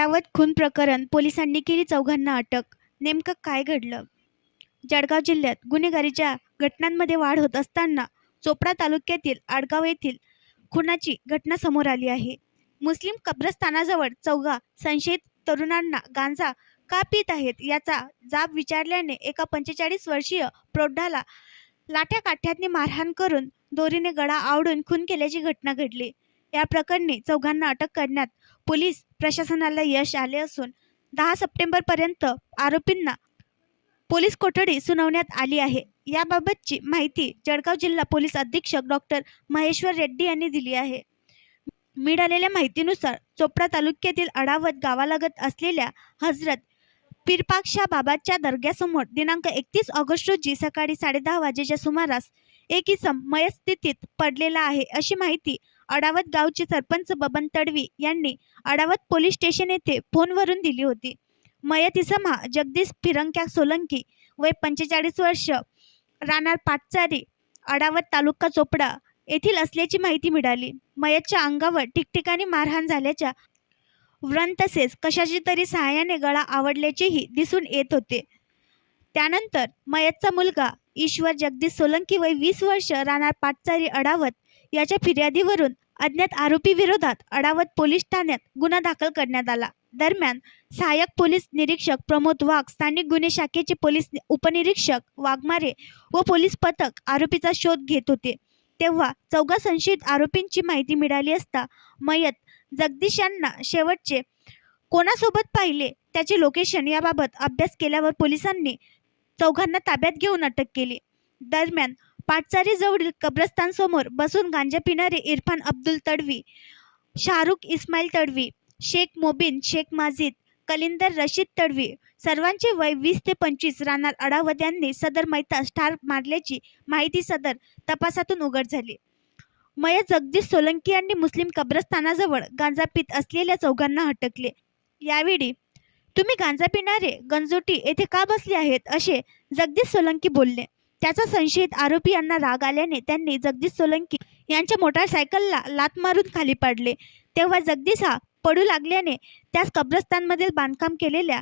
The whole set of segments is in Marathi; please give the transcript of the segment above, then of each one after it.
अडावत खून प्रकरण पोलिसांनी केली चौघांना अटक. नेमकं काय घडलं? जळगाव जिल्ह्यात गुन्हेगारीच्या घटनांमध्ये वाढ होत असताना चोपडा तालुक्यातील आडगाव येथील खुनाची घटना समोर आली आहे. मुस्लिम कब्रस्तानाजवळ चौघा संशयित तरुणांना गांजा का पीत आहेत याचा जाब विचारल्याने एका 45 वर्षीय प्रौढाला लाठ्या काठ्यांनी मारहाण करून दोरीने गळा आवळून खून केल्याची घटना घडली. या प्रकरणी चौघांना अटक करण्यात पोलीस प्रशासनाला यश आले असून 10 सप्टेंबरपर्यंत आरोपींना पोलीस कोठडी सुनावण्यात आली आहे. याबाबतची माहिती जळगाव जिल्हा पोलीस अधीक्षक डॉक्टर महेश्वर रेड्डी यांनी दिली आहे. मिळालेल्या माहितीनुसार चोपडा तालुक्यातील अडावत गावालगत असलेल्या हजरत पिरपाक्षाह बाबाच्या दर्ग्यासमोर दिनांक 31 ऑगस्ट रोजी सकाळी 10:30 वाजेच्या सुमारास एक इसम मयत स्थितीत पडलेला आहे, अशी माहिती अडावत गावचे सरपंच बबन तडवी यांनी अडावत पोलीस स्टेशन येथे फोनवरून दिली होती. मयत इसम हा जगदीश फिरंग्या सोलंकी, वय 45 वर्ष, राहणार पाटचारी, अडावत तालुका चोपडा येथील असल्याची माहिती मिळाली. मयतच्या अंगावर ठिकठिकाणी मारहाण झाल्याच्या व्रण तसेच कशाची तरी सहाय्याने गळा आवळल्याचेही दिसून येत होते. त्यानंतर मयतचा मुलगा ईश्वर जगदीश सोलंकी, वय 20 वर्ष, राहणार पाटचारी, अडावत याच्या फिर्यादीवरून अज्ञात आरोपी विरोधात अडावत पोलीस ठाण्यात गुन्हा दाखल करण्यात आला. दरम्यान सहाय्यक पोलीस निरीक्षक प्रमोद वाघ, स्थानिक गुन्हे शाखेचे पोलीस उपनिरीक्षक वाघमारे व पोलीस पथक आरोपीचा शोध घेत होते. तेव्हा चौघा संशयित आरोपींची माहिती मिळाली असता मयत जगदीश यांना शेवटचे कोणासोबत पाहिले त्याचे लोकेशन याबाबत अभ्यास केल्यावर पोलिसांनी चौघांना ताब्यात घेऊन अटक केली. दरम्यान पाटचारी जवळील कब्रस्तान समोर बसून गांजा पिणारे इरफान अब्दुल तडवी, शाहरुख इस्माईल तडवी, शेख मोबिन शेख माजिद, कलिंदर रशीद तडवी सर्वांचे वय 20 ते 25, राहणार अडावत यांनी सदर मैतास ठार मारल्याची माहिती सदर तपासातून उघड झाली. मयत जगदीश सोलंकी यांनी मुस्लिम कब्रस्तानाजवळ गांजा पीत असलेल्या चौघांना हटकले. यावेळी तुम्ही गांजा पिणारे गंजोटी येथे का बसले आहेत, असे जगदीश सोलंकी बोलले. त्याचा संशयित आरोपी यांना राग आल्याने त्यांनी जगदीश सोलंकी यांच्या मोटारसायकलला लाथ मारून खाली पाडले. तेव्हा जगदीश हा पडू लागल्याने त्यास कब्रस्तानमधील बांधकाम केलेल्या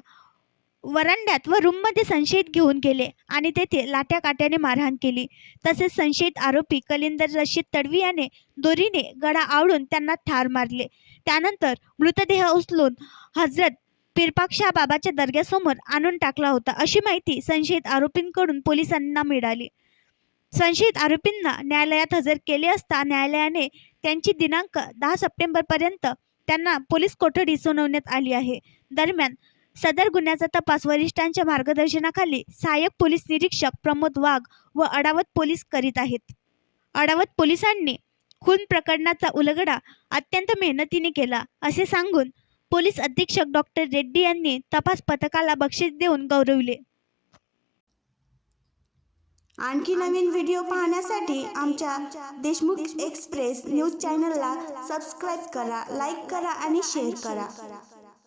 वरांड्यात व रूममध्ये संशयित घेऊन गेले आणि तेथे लाठ्या काठ्याने मारहाण केली. तसेच संशयित आरोपी कलिंदर रशीद तडवी याने दोरीने गळा आवळून त्यांना ठार मारले. त्यानंतर मृतदेह उचलून हजरत पिरपाक्षाह बाबाच्या दर्ग्यासमोर आणून टाकला होता, अशी माहिती संशयित आरोपींकडून पोलिसांना मिळाली. संशयित आरोपींना न्यायालयात हजर केले असता न्यायालयाने त्यांची दिनांक 10 सप्टेंबरपर्यंत त्यांना पोलीस कोठडी सुनावण्यात आली आहे. दरम्यान सदर गुन्ह्याचा तपास वरिष्ठांच्या मार्गदर्शनाखाली सहाय्यक पोलीस निरीक्षक प्रमोद वाघ व अडावत पोलीस करीत आहेत. अडावत पोलिसांनी खून प्रकरणाचा उलगडा अत्यंत मेहनतीने केला, असे सांगून पोलीस अधीक्षक डॉक्टर रेड्डी यांनी तपास पथकाला बक्षीस देऊन गौरविले. आणखी नवीन व्हिडिओ पाहण्यासाठी आमच्या देशमुख एक्सप्रेस न्यूज चॅनलला सबस्क्राईब करा, लाईक करा आणि शेअर करा.